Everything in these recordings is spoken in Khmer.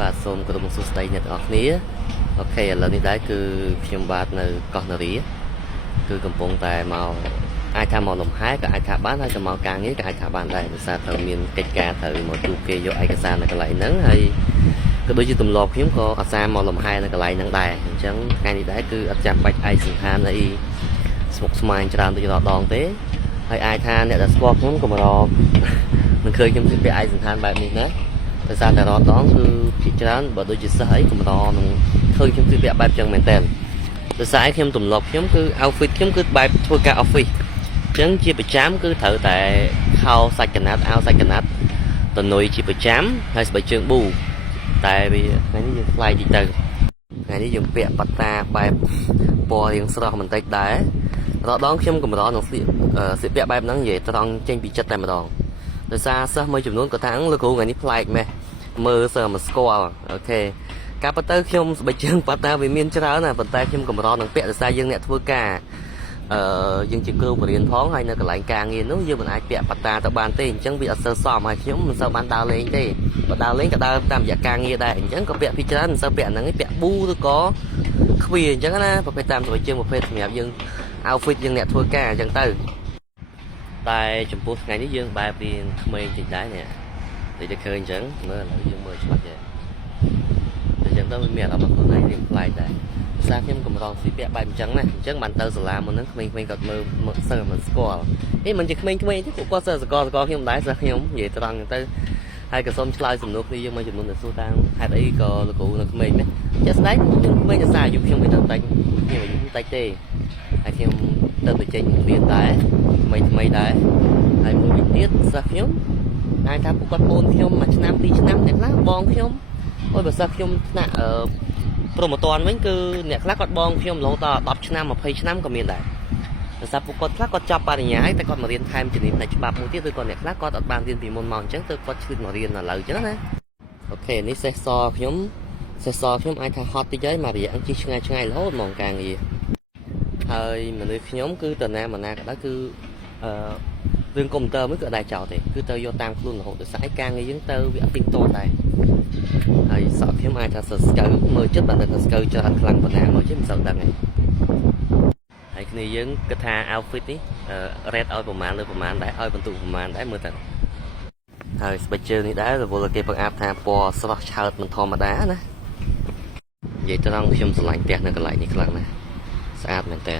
បាទសូមគោរពសួស្តីអ្នកទាំងអស់គ្នាអូខេឥឡូវនេះដែរគឺខ្ញុំបាទនៅកោះនារីគឺកំពុងតែមកអាចថាមកលំហែក៏អាចថាបានហើយក៏មកការងារក៏អាចថាបានដែរដោយសារត្រូវមានកិច្ចការត្រូវមកជួបគេយកឯកសារនៅកន្លែងហ្នឹងហើយក៏ដូចជាទម្លាប់ខ្ញុំក៏អាសាមកលំហែនៅកន្លែងហ្នឹងដែរអញ្ចឹងថ្ងៃនេះដែរគឺអត់ចាំបាច់ឯកសណ្ឋានអីស្មុគស្មាញច្រើនដូចរាល់ដងទេហើយអាចថាអ្នកដែលស្គាល់ខ្ញុំក៏មករកមិនឃើញខ្ញុំទៅឯកសណ្ឋានបែបនេះណាដោយសារតែរាល់ដងគឺភាគច្រើនបើដូចជាសិស្សអីកម្រនឹងឃើញខ្ញុំទៅបែបចឹងមែនតើដោយសារខ្ញុំទម្លាប់ខ្ញុំគឺ outfit ខ្ញុំគឺបែបធ្វើការ office អញ្ចឹងជាប្រចាំគឺត្រូវតែខោសាច់កណាត់អាវសាច់កណាត់តនុយជាប្រចាំហើយស្បែកជើងប៊ូតែវាថ្ងៃនេះយើងថ្លៃតិចទៅថ្ងៃនេះយើងពាក់ប៉ាតាបែបពណ៌រៀងស្រស់បន្តិចដែររាល់ដងខ្ញុំកម្រនឹងស្លៀកពាក់បែបហ្នឹងនិយាយត្រង់ចេញពីចិត្តតែម្ដងដោយសារសិស្សមួយចំនួនក៏ថាលោកគ្រូថ្ងៃនេះប្លែកម៉េះមើលសិស្សមកស្គាល់អូខេការពិតទៅខ្ញុំស្បែកជើងប៉ាតាវាមានច្រើនណាប៉ុន្តែខ្ញុំកម្រនឹងពាក់ដោយសារយើងអ្នកធ្វើការយើងជាគ្រូបរិញ្ញាផងហើយនៅកន្លែងការងារនោះយើងមិនអាចពាក់ប៉ាតាទៅបានទេអញ្ចឹងវាអត់សូវសមហើយខ្ញុំមិនសូវបានដើរលេងទេបើដើរលេងក៏ដើរតាមរយៈការងារដែរអញ្ចឹងក៏ពាក់ពីច្រើនមិនសូវពាក់ហ្នឹងឯងពាក់ប៊ូឬក៏ខ្វាអញ្ចឹងណាប្រភេទតាមស្បែកជើងប្រភេទសម្រាប់យើង outfit យើងអ្នកធ្វើការអញ្ចឹងទៅតែចំពោះថ្ងៃនេះយើងបែបរៀងក្មេងតិចដែរនេះតែឃើញអញ្ចឹងមើលឥឡូវយើងមើលច្បាស់ចេះអញ្ចឹងទៅវាមានអារម្មណ៍ខ្លួនឯងរៀងប្លែកដែរភាសាខ្ញុំកម្រងស៊ីពាក់បែបអញ្ចឹងណាអញ្ចឹងបានទៅសាលាមុនហ្នឹងក្មេងៗគាត់មើលសិស្សមិនស្គាល់នេះមិនជាក្មេងៗទេពួកគាត់សិស្សស្គាល់ខ្ញុំដែរសិស្សខ្ញុំនិយាយត្រង់អញ្ចឹងទៅហើយក៏សូមឆ្លើយសំណួរគ្នាយើងមួយចំនួនទៅសួរតាមហេតុអីក៏លោកគ្រូនៅក្មេងនេះជាក់ស្ដែងខ្ញុំក្មេងដោយសារអាយុខ្ញុំមិនទៅតិចខ្ញុំអាយុតិចទេហើយខ្ញុំទៅចេញរៀនដែរថ្មីដែរហើយមួយវិញទៀតសិស្សខ្ញុំអាចថាពួកគាត់បូនខ្ញុំមួយឆ្នាំពីរឆ្នាំអ្នកខ្លះបងខ្ញុំអូយបើសិស្សខ្ញុំថ្នាក់ព្រមអត់តាន់វិញគឺអ្នកខ្លះគាត់បងខ្ញុំរហូតដល់10ឆ្នាំ20ឆ្នាំក៏មានដែរដោយសារពួកគាត់ខ្លះគាត់ចាប់បរិញ្ញាហើយតែគាត់មករៀនថែមជំនាញផ្នែកច្បាប់មួយទៀតឬក៏អ្នកខ្លះគាត់អត់បានរៀនពីមុនមកអញ្ចឹងទើបគាត់ឈឺមករៀនឥឡូវអញ្ចឹងណាអូខេនេះសេះសខ្ញុំអាចថាហត់តិចហើយមករយៈជិះឆ្ងាយរហូតមកការងារហើយមនុស្សខ្ញុំគឺតណាក៏ដោយគឺរឿងកុំព្យូទ័រមួយក៏ដែរចោលទេគឺទៅយកតាមខ្លួនរហូតដោយសារឯការងារយើងទៅវាអត់ទៀងទាត់ដែរហើយសក់ខ្ញុំអាចថាសស្កៅមើលចិត្តបានតែស្កៅច្រើនខ្លាំងប៉ុណ្ណាមកជិះមិនសូវដឹងទេហើយគ្នាយើងគិតថា outfit នេះrate ឲ្យប្រមាណលើប្រមាណដែរឲ្យបន្ទុកប្រមាណដែរមើលទៅហើយស្បែកជើងនេះដែររវល់គេបង្អាប់ថាពណ៌ស្រស់ឆើតមិនធម្មតាណានិយាយត្រង់ខ្ញុំស្រឡាញ់ផ្ទះនៅកន្លែងនេះខ្លាំងណាស់ស្អាតមែនតើ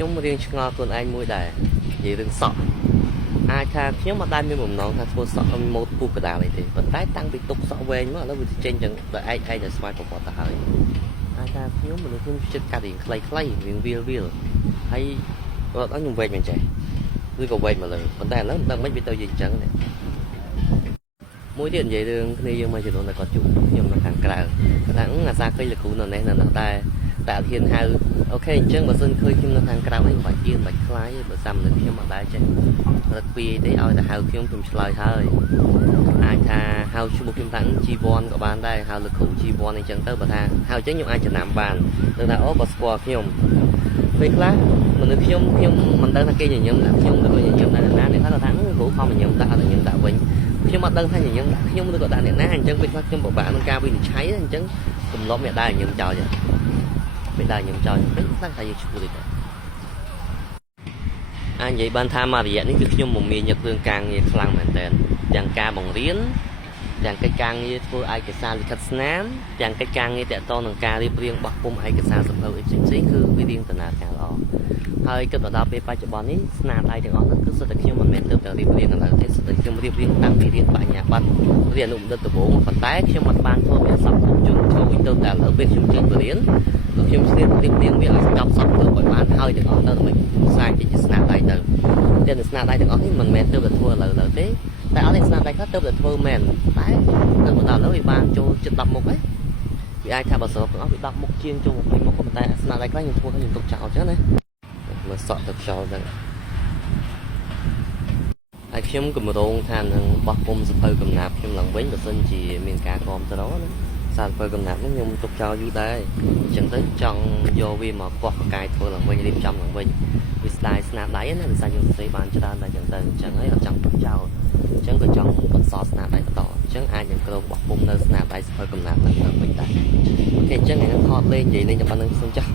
ខ្ញុំរៀងឆ្ងល់ខ្លួនឯងមួយដែរនិយាយរឿងសក់អាចថាខ្ញុំមិនដែលមានបំណងថាធ្វើសក់ឲ្យម៉ូតពុះកដាលអីទេប៉ុន្តែតាំងពីទុកសក់វែងមកឥឡូវវាចេញចឹងដល់ឯងតែស្វ័យប្រវត្តិទៅហើយអាចថាខ្ញុំមនុស្សខ្ញុំចិត្តកាត់រៀងខ្លីរៀងវាលហើយរត់ឲ្យខ្ញុំវែងមិនចេះឬក៏វែងមកលើប៉ុន្តែឥឡូវមិនដឹងមិនវាទៅយ៉ាងចឹងទេមួយទៀតនិយាយរឿងគ្នាយើងមកចំនួនតែគាត់ជួបខ្ញុំនៅខាងក្រៅគាត់ថាអាសាឃើញលោកគ្រូនៅនេះនៅនោះដែរតែអត់ហ៊ានហៅអូខេអញ្ចឹងបើសិនឃើញខ្ញុំនៅខាងក្រៅនេះមិនបាច់ហ៊ានមិនបាច់ខ្លាចទេបើសាមមនុស្សខ្ញុំអត់ដែរចេះរត់ពីទេឲ្យតែហៅខ្ញុំឆ្លើយហើយអាចថាហៅឈ្មោះខ្ញុំតាំងជីវ័នក៏បានដែរហៅលោកគ្រូជីវ័នអញ្ចឹងទៅបើថាហៅអញ្ចឹងខ្ញុំអាចចំណាំបានទៅថាអូបើស្គាល់ខ្ញុំពេលខ្លះមនុស្សខ្ញុំមិនដឹងថាគេញញឹមដាក់ខ្ញុំឬក៏ញញឹមដាក់ណាអ្នកខ្លះគាត់ថាគ្រូខំញញឹមដាក់អត់ញញឹមដាក់វិញខ្ញុំអត់ដឹងថាញញឹមដាក់ខ្ញុំឬក៏ដាក់អ្នកណាអញ្ចឹងពេលខ្លះខ្ញុំពិបាកក្នុងការវិនិច្ឆ័យអញ្ចឹងទម្លាប់អ្នកដែរញញឹមចោលចឹងពេលដែរខ្ញុំចោលពេកខ្លះថាយើងឈ្មោះតិចអាចនិយាយបានថាមករយៈនេះគឺខ្ញុំមមាញឹករឿងការងារខ្លាំងមែនតើទាំងការបង្រៀនទាំងកិច្ចការងារធ្វើឯកសារលិខិតស្នាមទាំងកិច្ចការងារតាក់ទងនឹងការរៀបរៀងបោះពុម្ពឯកសារសម្ភារអីផ្សេងៗគឺវារៀងដំណើរការល្អហើយគិតមកដល់ពេលបច្ចុប្បន្ននេះស្នាដៃទាំងអស់ហ្នឹងគឺសុទ្ធតែខ្ញុំមិនមែនទៅតែរៀបរៀងឥឡូវទេសុទ្ធតែខ្ញុំរៀបរៀងតាំងពីរៀនបញ្ញាបត្ររៀនអនុបណ្ឌិតដំបូងប៉ុន្តែខ្ញុំអត់បានធ្វើវាសពជន់ចូលទៅតែឥឡូវពេលខ្ញុំចេញបរៀនគឺខ្ញុំស្រៀបរៀបរៀងវាឲ្យស្កប់សពទៅឲ្យបានហើយទាំងអស់ទៅដើម្បីផ្សាយជាស្នាដៃទៅតែស្នាដៃទាំងអស់នេះមិនមែនទៅតែធ្វើឥឡូវទេតែអត់ឯស្នាដៃខ្លះទៅតែធ្វើមែនតែទៅមកដល់ឥឡូវវាបានចូលជិត10មុខហើយវាអាចថាបើសរុបទាំងអស់វា10មុខជាងចូល20មុខប៉ុន្តែស្នាដៃខ្លះខ្ញុំធ្វើឲ្យខ្ញុំទុកចោលអញ្ចឹងណាមើលសក់ទៅខ្យល់ហ្នឹងហើយខ្ញុំគម្រោងថានឹងបោះពុំសភៅកំណាព្យខ្ញុំឡើងវិញបើសិនជាមានការគ្រប់គ្រងណា សារធ្វើកំណាត់ហ្នឹងខ្ញុំទុកចោលយូរដែរអញ្ចឹងទៅចង់យកវាមកកោះបកាយធ្វើឡើងវិញរៀបចំឡើងវិញវាស្ដាយស្នាដៃណាដោយសារខ្ញុំសរសេរបានច្រើនដែរអញ្ចឹងទៅអញ្ចឹងហើយអត់ចង់ទុកចោលអញ្ចឹងក៏ចង់បន្សល់ស្នាដៃបន្តអញ្ចឹងអាចនឹងក្រុមបោះពុំនៅស្នាដៃសភៅកំណាត់ហ្នឹងទៅវិញដែរអូខេអញ្ចឹងថ្ងៃនេះថតលេងនិយាយលេងតែប៉ុណ្្នឹងសិនចាស់